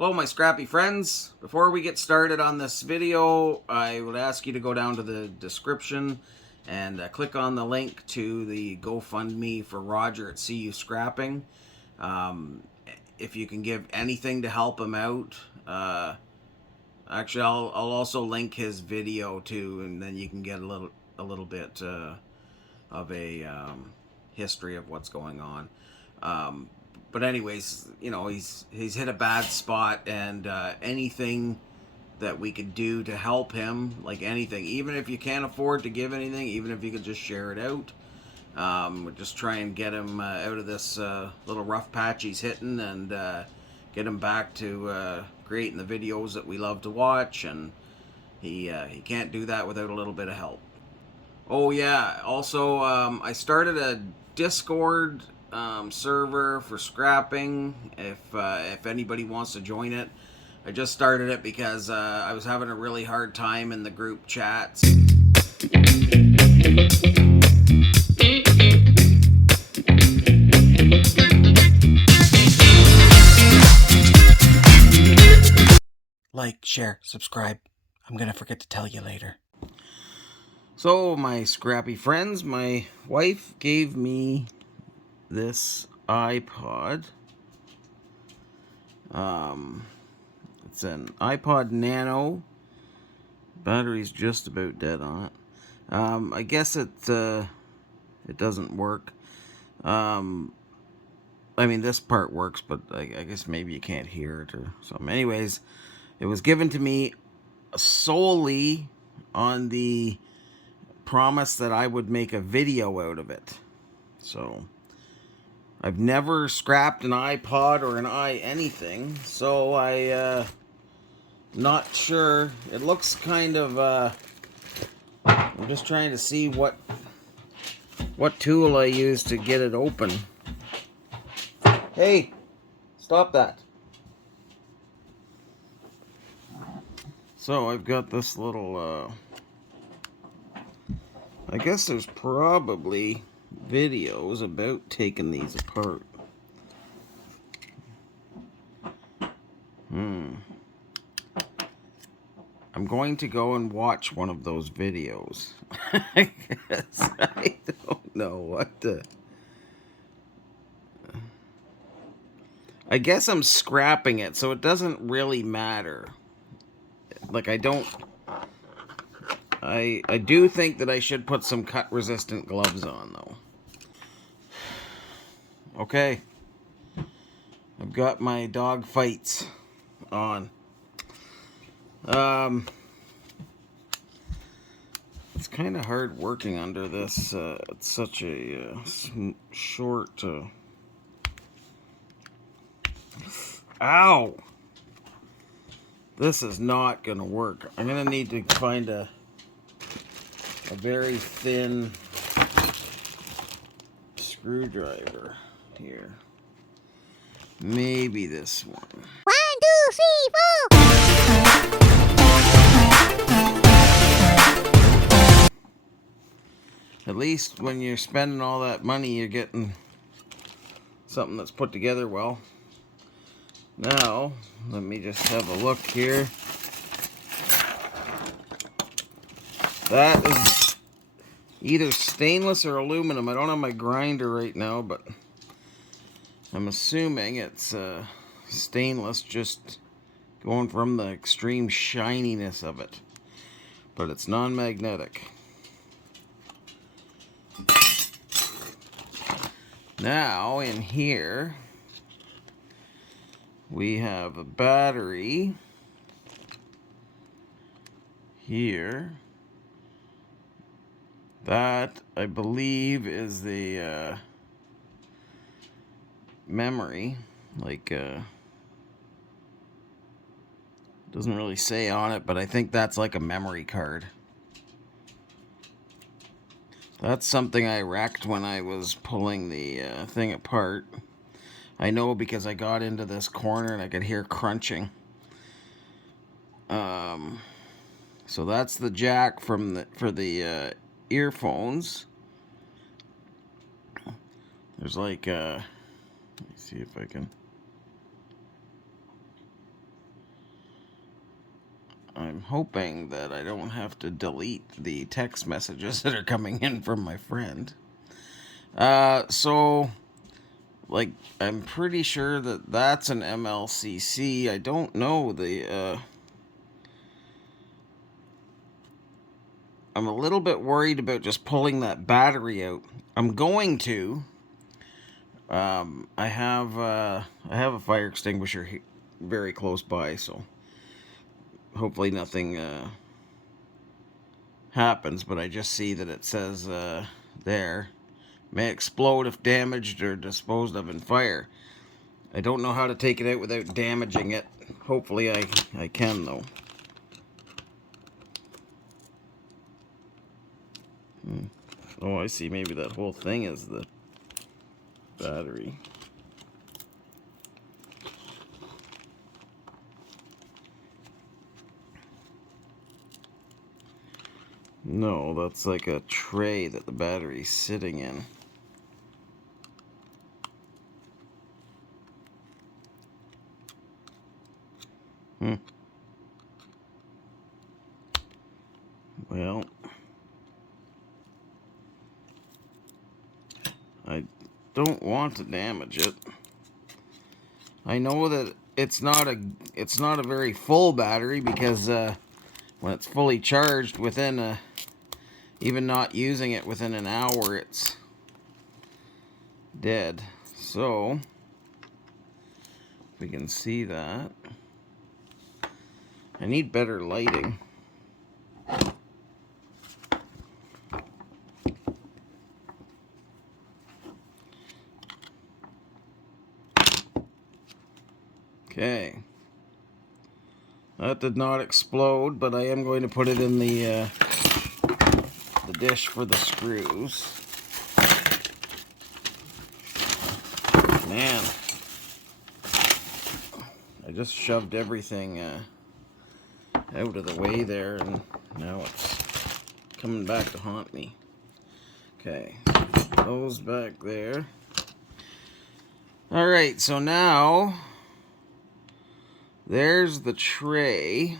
Hello my scrappy friends. Before we get started on this video, I would ask you to go down to the description and click on the link to the GoFundMe for Roger at CU Scrapping. If you can give anything to help him out, actually I'll also link his video too, and then you can get a little bit of a history of what's going on. But anyways, you know, he's hit a bad spot, and anything that we could do to help him, like anything, even if you can't afford to give anything, even if you could just share it out, we'll just try and get him out of this little rough patch he's hitting, and get him back to creating the videos that we love to watch. And he can't do that without a little bit of help. Oh yeah, also I started a Discord server for scrapping. If anybody wants to join it, I just started it because I was having a really hard time in the group chats. Like, share, subscribe. I'm gonna forget to tell you later. So, my scrappy friends, my wife gave me this iPod. It's an iPod Nano. Battery's just about dead on it. I guess it doesn't work. I mean, this part works, but I guess maybe you can't hear it or something. Anyways, it was given to me solely on the promise that I would make a video out of it. So I've never scrapped an iPod or an anything, so not sure. It looks kind of I'm just trying to see what tool I use to get it open. Hey, stop that. So I've got this little I guess there's probably videos about taking these apart. I'm going to go and watch one of those videos. I guess I don't know what to... I guess I'm scrapping it, so it doesn't really matter. Like, I don't... I do think that I should put some cut-resistant gloves on, though. Okay. I've got my dog fights on. It's kind of hard working under this. It's such a short... Ow! This is not going to work. I'm going to need to find a very thin screwdriver here. Maybe this one. 1, 2, 3, 4. At least when you're spending all that money, you're getting something that's put together well. Now, let me just have a look here. That is either stainless or aluminum. I don't have my grinder right now, but I'm assuming it's stainless, just going from the extreme shininess of it. But it's non-magnetic. Now, in here, we have a battery here. That, I believe, is the memory. Like, doesn't really say on it, but I think that's like a memory card. That's something I wrecked when I was pulling the thing apart. I know because I got into this corner and I could hear crunching. So that's the jack for the earphones. There's like let me see if I can... I'm hoping that I don't have to delete the text messages that are coming in from my friend. So, like, I'm pretty sure that that's an MLCC. I don't know the, I'm a little bit worried about just pulling that battery out. I'm going to. I have a fire extinguisher very close by, so hopefully nothing happens. But I just see that it says there, may explode if damaged or disposed of in fire. I don't know how to take it out without damaging it. Hopefully I can, though. Oh, I see. Maybe that whole thing is the battery. No, that's like a tray that the battery's sitting in. Well, I don't want to damage it. I know that it's not a very full battery, because when it's fully charged, within even not using it within an hour, it's dead. So if we can see that, I need better lighting. Okay. That did not explode, but I am going to put it in the dish for the screws. Man, I just shoved everything out of the way there, and now it's coming back to haunt me. Okay, those back there. Alright, so now there's the tray.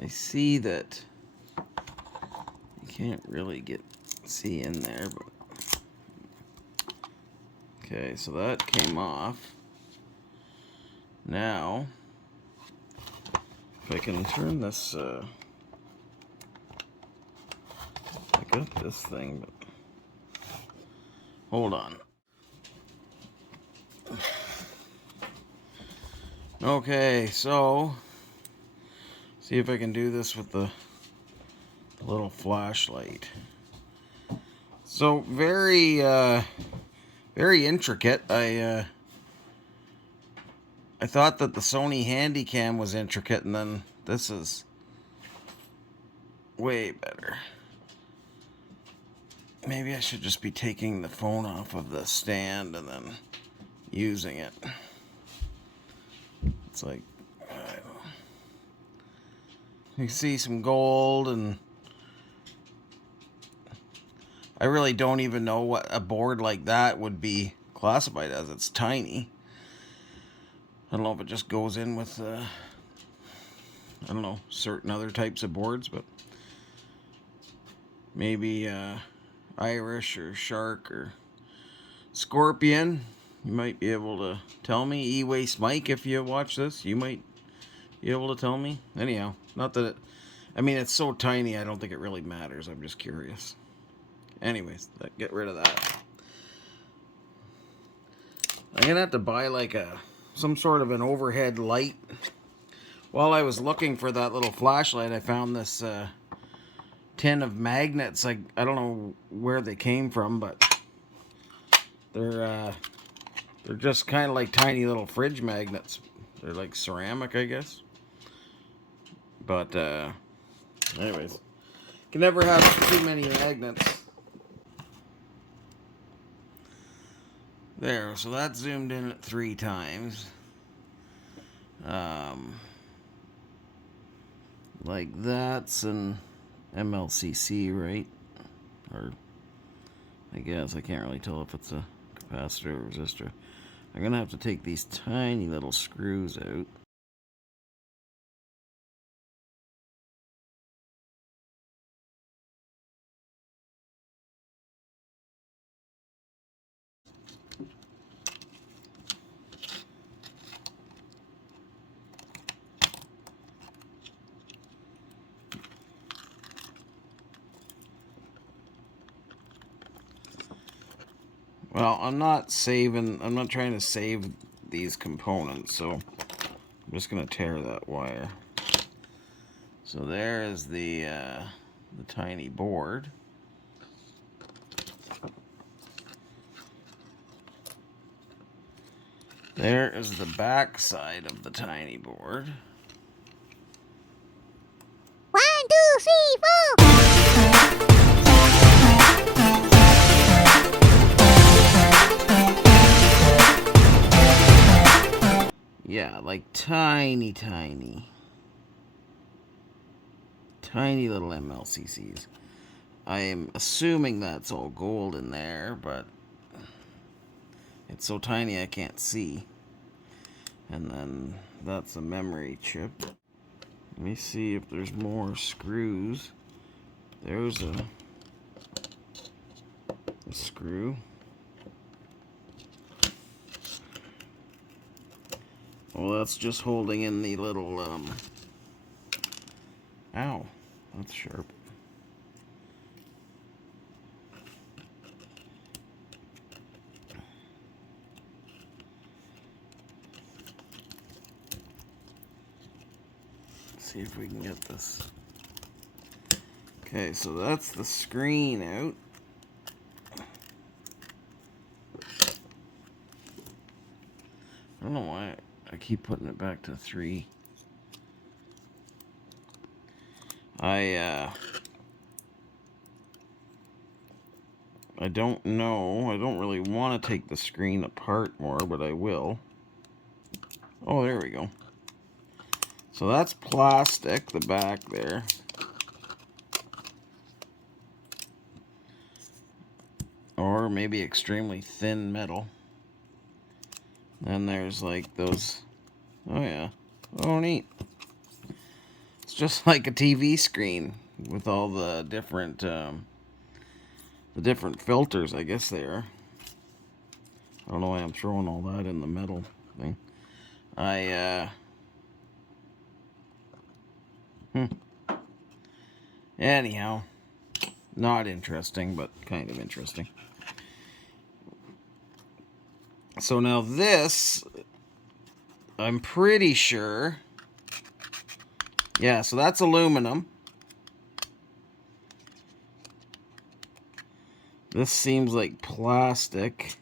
I see that you can't really see in there, but okay, so that came off. Now, if I can turn this, I got this thing, but hold on. Okay, so see if I can do this with the little flashlight. So very intricate. I thought that the Sony Handycam was intricate, and then this is way better. Maybe I should just be taking the phone off of the stand and then using it. It's like, I don't know. You see some gold, and I really don't even know what a board like that would be classified as. It's tiny. I don't know if it just goes in with, I don't know, certain other types of boards, but maybe Irish or Shark or Scorpion. You might be able to tell me. E-Waste Mike, if you watch this, you might be able to tell me. Anyhow, not that I mean, it's so tiny, I don't think it really matters. I'm just curious. Anyways, get rid of that. I'm gonna have to buy like some sort of an overhead light. While I was looking for that little flashlight, I found this tin of magnets. I don't know where they came from, but they're just kind of like tiny little fridge magnets. They're like ceramic, I guess. But anyways, can never have too many magnets. There, so that zoomed in at 3 times. Like that's an MLCC, right? Or I guess I can't really tell if it's a capacitor or resistor. I'm gonna have to take these tiny little screws out. Well, I'm not trying to save these components, so I'm just going to tear that wire. So there is the tiny board. There is the back side of the tiny board. 1, 2, 3, 4. Yeah, like tiny little MLCCs. I am assuming that's all gold in there, but it's so tiny I can't see. And then that's a memory chip. Let me see if there's more screws. There's a screw. Well, that's just holding in the little, ow, that's sharp. Let's see if we can get this. Okay, so that's the screen out. I don't know why I keep putting it back to 3. I don't know. I don't really want to take the screen apart more, but I will. Oh, there we go. So that's plastic, the back there. Or maybe extremely thin metal. Then there's like those. Oh yeah. Oh neat. It's just like a TV screen with all the different filters, I guess they are. I don't know why I'm throwing all that in the metal thing. Anyhow, not interesting, but kind of interesting. So now this, I'm pretty sure. Yeah, so that's aluminum. This seems like plastic.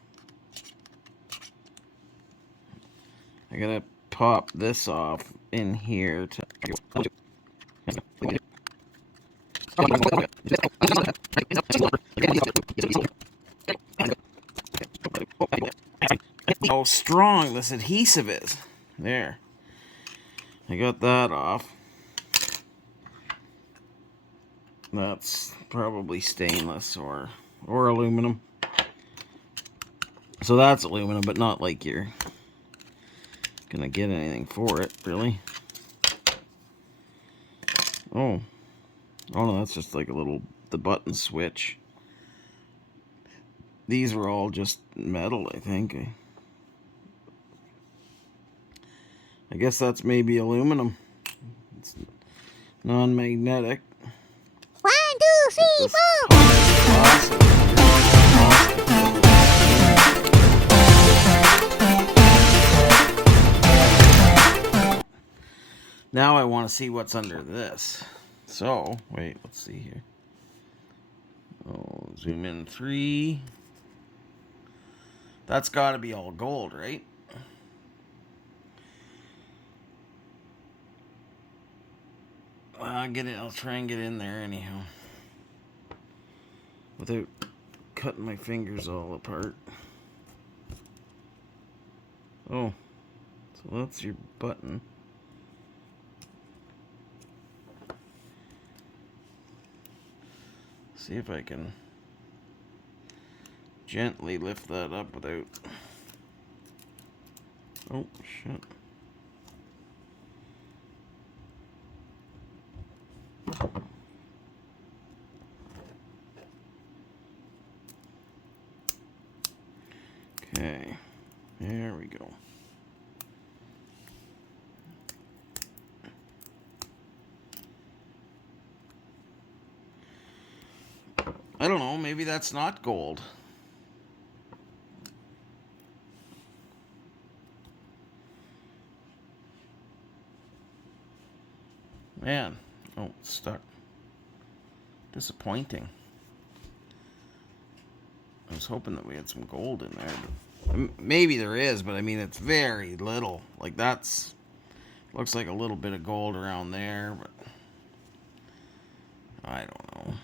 I gotta pop this off in here to. How strong this adhesive is. There. I got that off. That's probably stainless or aluminum. So that's aluminum, but not like you're gonna get anything for it, really. Oh. Oh no, that's just like the button switch. These were all just metal, I think. I guess that's maybe aluminum. It's non-magnetic. 1, 2, 3, 4. Now I want to see what's under this. So, wait, let's see here. Oh, zoom in 3. That's got to be all gold, right? I'll try and get in there anyhow. Without cutting my fingers all apart. Oh, so that's your button. See if I can gently lift that up without. Oh, shit. Okay, there we go. I don't know, maybe that's not gold. Man, oh, it's stuck. Disappointing. I was hoping that we had some gold in there. But maybe there is, but I mean, it's very little. Like, that's... Looks like a little bit of gold around there, but... I don't know.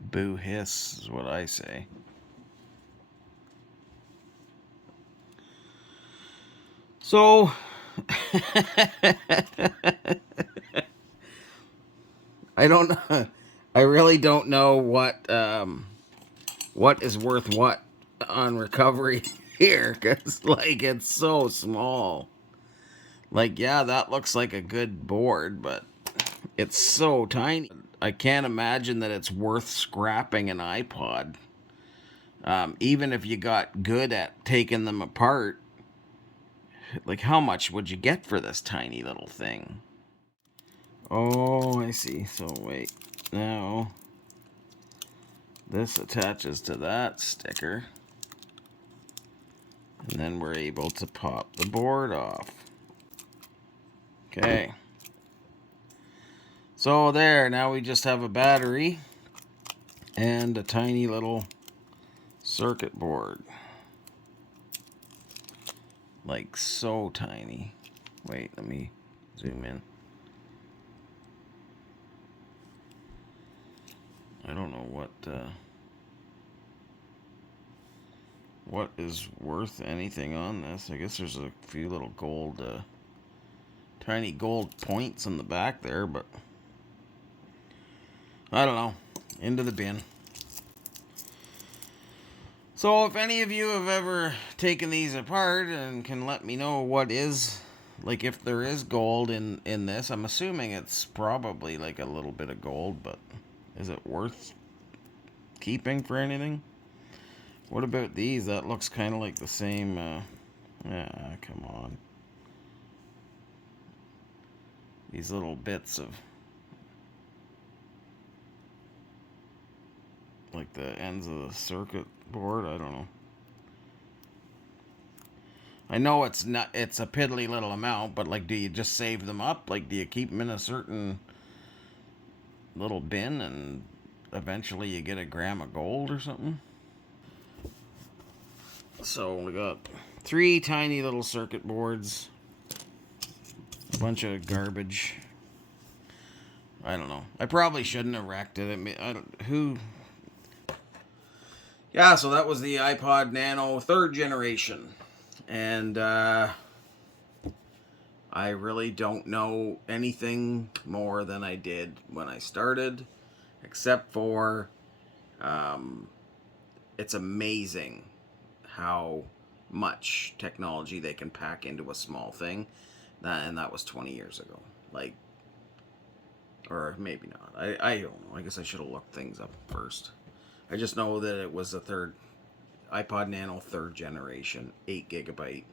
Boo hiss is what I say. So... I don't know. I really don't know what is worth what on recovery here, because like it's so small. Like, yeah, that looks like a good board, but it's so tiny. I can't imagine that it's worth scrapping an iPod. Even if you got good at taking them apart, like how much would you get for this tiny little thing? Oh, I see. So wait, now this attaches to that sticker. And then we're able to pop the board off. Okay. So there, now we just have a battery and a tiny little circuit board. Like so tiny. Wait, let me zoom in. I don't know what is worth anything on this. I guess there's a few little gold, tiny gold points in the back there, but I don't know. Into the bin. So if any of you have ever taken these apart and can let me know what is, like if there is gold in this, I'm assuming it's probably like a little bit of gold, but is it worth keeping for anything? What about these? That looks kind of like the same, yeah, come on. These little bits of, like the ends of the circuit board, I don't know. I know it's not, it's a piddly little amount, but like, do you just save them up? Like, do you keep them in a certain little bin and eventually you get a gram of gold or something? So we got 3 tiny little circuit boards, a bunch of garbage. I don't know. I probably shouldn't have wrecked it. I don't, who? Yeah, so that was the iPod Nano 3rd generation. And I really don't know anything more than I did when I started, except for it's amazing how much technology they can pack into a small thing. And that was 20 years ago. Like, or maybe not. I don't know. I guess I should have looked things up first. I just know that it was a iPod Nano 3rd generation, 8 gigabyte